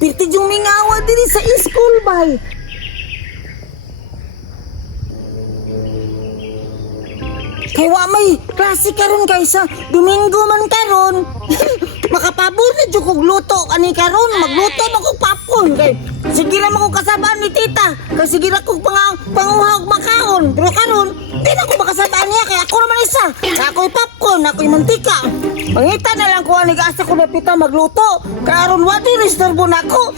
Pirti yung mingawa diri sa school bay. Kay wa may klase karon kay sa Domingo man karon. Makapabor na jud kog luto ani karon, magluto man kog popcorn kay sige ra man kog kasabaan ni tita. Kay sige ra kog panguha og makaon. Pero karon di na ko makasabaan niya kay ako naman isa. Ako'y popcorn, ako'y mantika. Pangita na lang ko ani asa ko napita magluto. Karon wa di restorbo nako.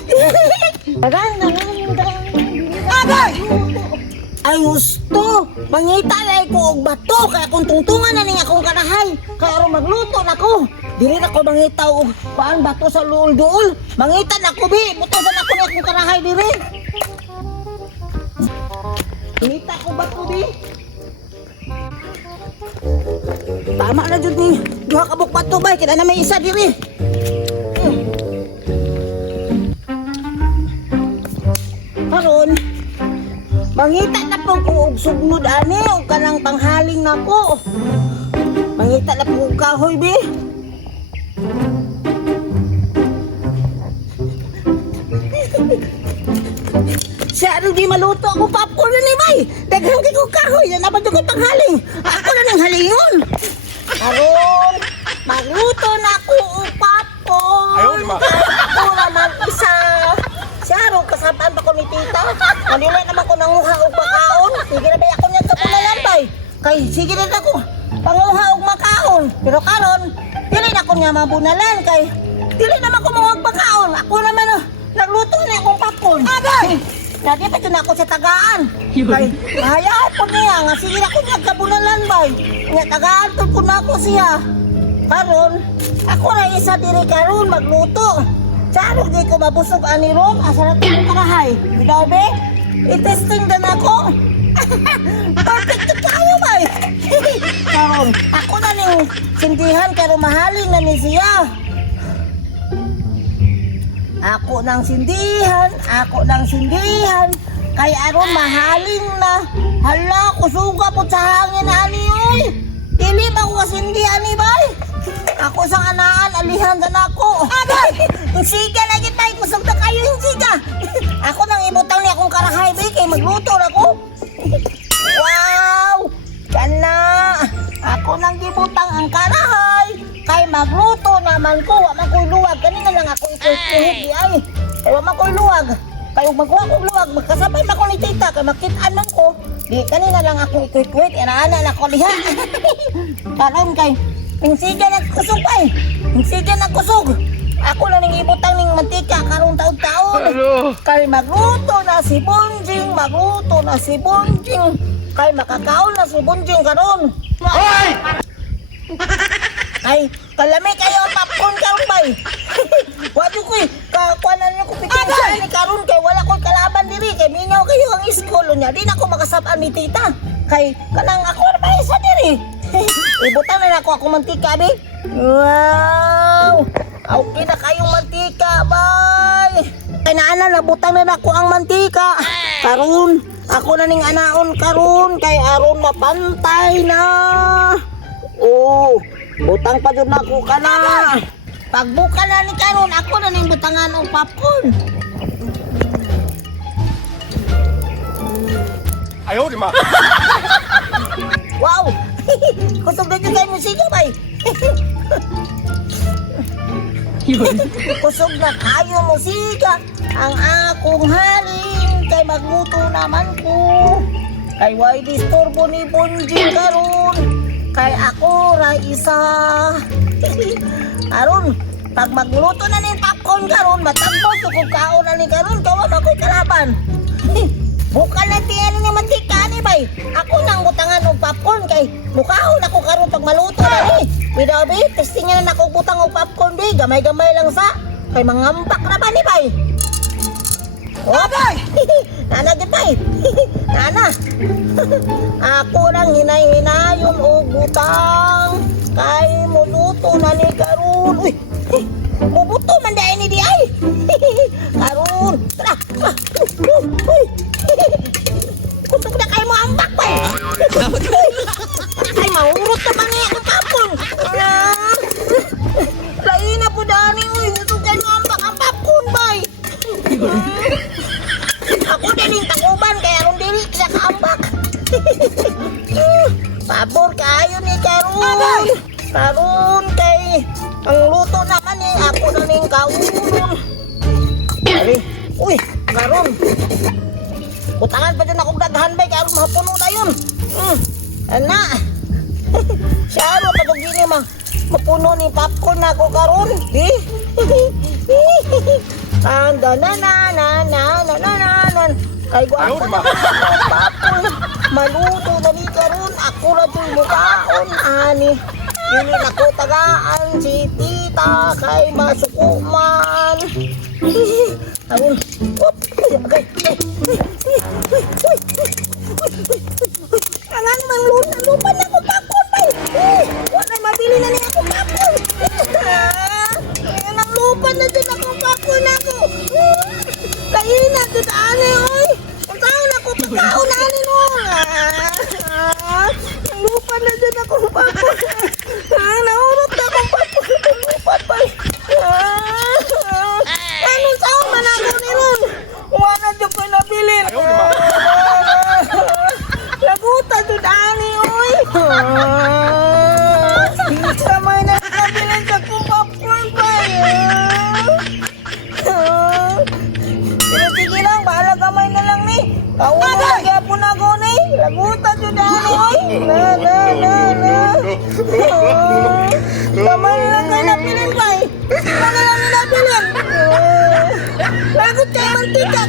Agay! Ay gusto, mangita na ko og bato kaya kung tungtungan na ning akong kanahay kaya aron magluto nako. Dili na ko mangita og paan bato sa luol-duol. Mangita na ko bi, butosan ako ni akong kanahay diri. Mangita ko bato bi. Tama na jud ni duha ka buk bato bay kaya na may isa diri. Karon mangita na po ko og sugnod ani og kanang panghaling nako. Mangita na po og kahoy bi. Siya rin di maluto ako popcorn ni bay. Daghang kay ko kahoy na naman ko panghaling. Ako na nang halingon. Karon magluto na ko og popcorn. Ako naman isa. Saro, kasabaan pa ko ni tita. Kanila naman ko nanguha og makaon. Sige na ba ako niya sa pulalan bay. Kay sige na ako panguha og makaon. Pero karon, dili na ko niya mabunalan kay dili naman ko manguha og makaon. Ako naman nagluto na akong popcorn. Agay! Dati pa dyan ako sa tagaan. Kay hayaan po niya nga sige na ko niya kabunalan bay. Nga tagaan ko na ako siya. Karon, ako na isa diri karon magluto. Saro di ko mabusog ani ron, asa na tong karahay. Bidabe, i-testing din ako. Perfect kayo ba? Karon, ako na ning sindihan karo mahalin na ni siya. Ako nang sindihan, kay aron mahalin na. Hala, kusuga po sa hangin ani oy. Dili ba ko sindihan ni bay? Ako sang anaan, alihan dan ako. Agay! Siga lagi tayo, kusog na kayo yung siga. Ako nang ibutang niya akong karahay, kay magluto na ko. Wow! Yan na! Ako nang ibutang ang karahay, kay magluto naman ko. Wa ko'y luwag, kanina lang ako ikuhit di ay. Wa ko'y luwag. Kaya magkuha kong luwag, magkasabay na ko ni tita, kay makitaan man ko. Di, kanina lang ako ikuhit, inaanan ako liha. Karon kay, Pingsiga na kusog ay. Pingsiga na kusog. Ako na ning ibutang ning mantika karong taon-taon. Kay magluto na si Bonjing, Kay makakaon na si Bonjing karon. Hoy! Ay, kalami kayo ang popcorn karon bay. Wado koy, kakuanan niyo ko pitin ni karon kay wala koy kalaban diri kay mingaw kayo ang school niya. Di na ako makasab-an ni tita. Kay kanang ako na isa diri. Ibutang na ako mantika, be. Wow! Okay na kayong mantika, bay. Kaya nabutang na ako ang mantika. Karon, ako na ning anaon karon kay aron mapantay na. Oh, butang pa dyan ako ka na. Pagbuka na ni karon, ako na ning butangan og popcorn. Ayaw, di ma. Wow! Kusog na dyan kayo musika, bay. Kusog na kayo musika. Ang akong halin kay magluto naman ko. Kay way disturbo ni Bonjing karon. Kay ako ra isa. Karon, pag magluto na ning popcorn karon, matambot ko kaon na ni karon, kawa makoy kalaban. Bukan na tiyan ni mantika ni bay. Ako nang butangan og popcorn kay mukhaon ako karon pag maluto na ni. Bidabi, testingan na ako butang og popcorn bi, gamay-gamay lang sa kay mangampak na ba ni bay. Okay. Nana gid bay. Nana. Ako nang hinay-hinayon og butang kay muluto na ni karon. Uy. Mubuto man dai ni di ay. Karon, tara. Uy. Kusog na kayo mo ambak pa eh. Ay, mahurot naman niya ang popcorn. Lain na po dani, uy. Kusog kayo mo ambak ang popcorn, bay. karon. Karon kay ang luto naman eh ako na ning kaunon. Ali, uy, karon. Butangan pa dyan akong daghan bay kay aron mapuno na yun. Ana. Siya pa to gini mapuno ni popcorn na ako karon. Di. Anda na na na na na na na na. Ay guwapo na popcorn. Maluto na ni karon ako ra jud mukaon ani. Dili na ko tagaan si tita kay masuko man. Ayun. Okay. Kangan man lupa na ko popcorn bay. Wala mabili na niya ako popcorn. Nang lupa na din ako popcorn ako. Kain na dito ane oy. Untaon ako pagkaon ani mo. Nang lupa na din ako popcorn. Naurot na akong popcorn. Lupa bay. Anong saan man ako ni Ron? Wala dyan ko nabili. Laguta dyan ani, oy. Sama na nabilin sa kong popcorn pa. Sige lang, bahala kamay na lang ni. Kauno lagi ako na ko ni. Laguta dyan ani, oy. Kamay lang kayo nabilin pa. Sino na lang nabilin? Lagot kayo mantika.